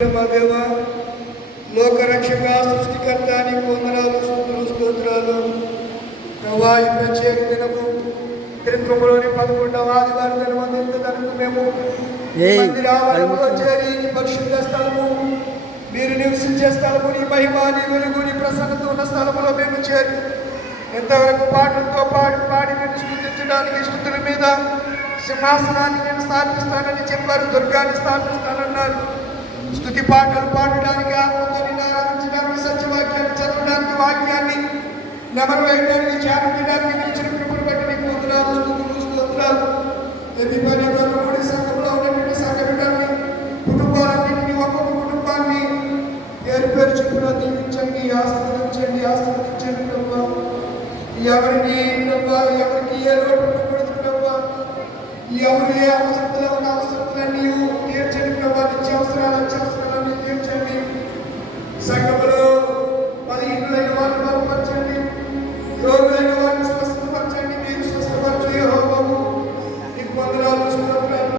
దేవ లోకరక్షక సృష్టికర్త నీకు వందనాలు స్థుతులు స్తోత్రాలు. ప్రభా ఈ ప్రత్యేక దినము తిరుమలలోని పదకొండవ ఆదివారం దినమందు తనకు మేము ఈ ఏయ్, మందిర ఆవరణలో చేరి నీ పరిశుద్ధ స్థలము మీరు నివసించే స్థలము నీ మహిమ నీ వెలుగు నీ ప్రసన్నత ఉన్న స్థలములో మేము చేరి ఎంతవరకు పాటలతో పాడి పాడి నేను స్థుతించడానికి స్థుతుల మీద సింహాసనాన్ని నేను స్థాపిస్తానని చెప్పారు దుర్గాన్ని స్థాపిస్తానన్నారు. స్థుతి పాటలు పాడడానికి ఆత్మతో ఆరాధించడానికి సత్యవాక్యాన్ని చదవడానికి వాక్యాన్ని నెమరు వేయడానికి చేరడానికి నిలిచిన కృపను బట్టి నీకు వందనాలు స్థుతులు స్తోత్రాలు. ఎన్ని పని మూడి సంఘంలో ఉన్నటువంటి సంఘ బిడ్డల్ని కుటుంబాలన్నింటినీ ఒక్కొక్క కుటుంబాన్ని పేరు పేరు చెప్పున దీవించండి ఆస్వాదించండి ఆస్వాదించండి ప్రభా. ఎవరికి ప్రభా ఎవరికి ఏ లోటు ఉండకూడదు ప్రభా. ఎవరు ఏ అవసరతలో ఉన్న అవసరతలన్నీ తీర్చండి.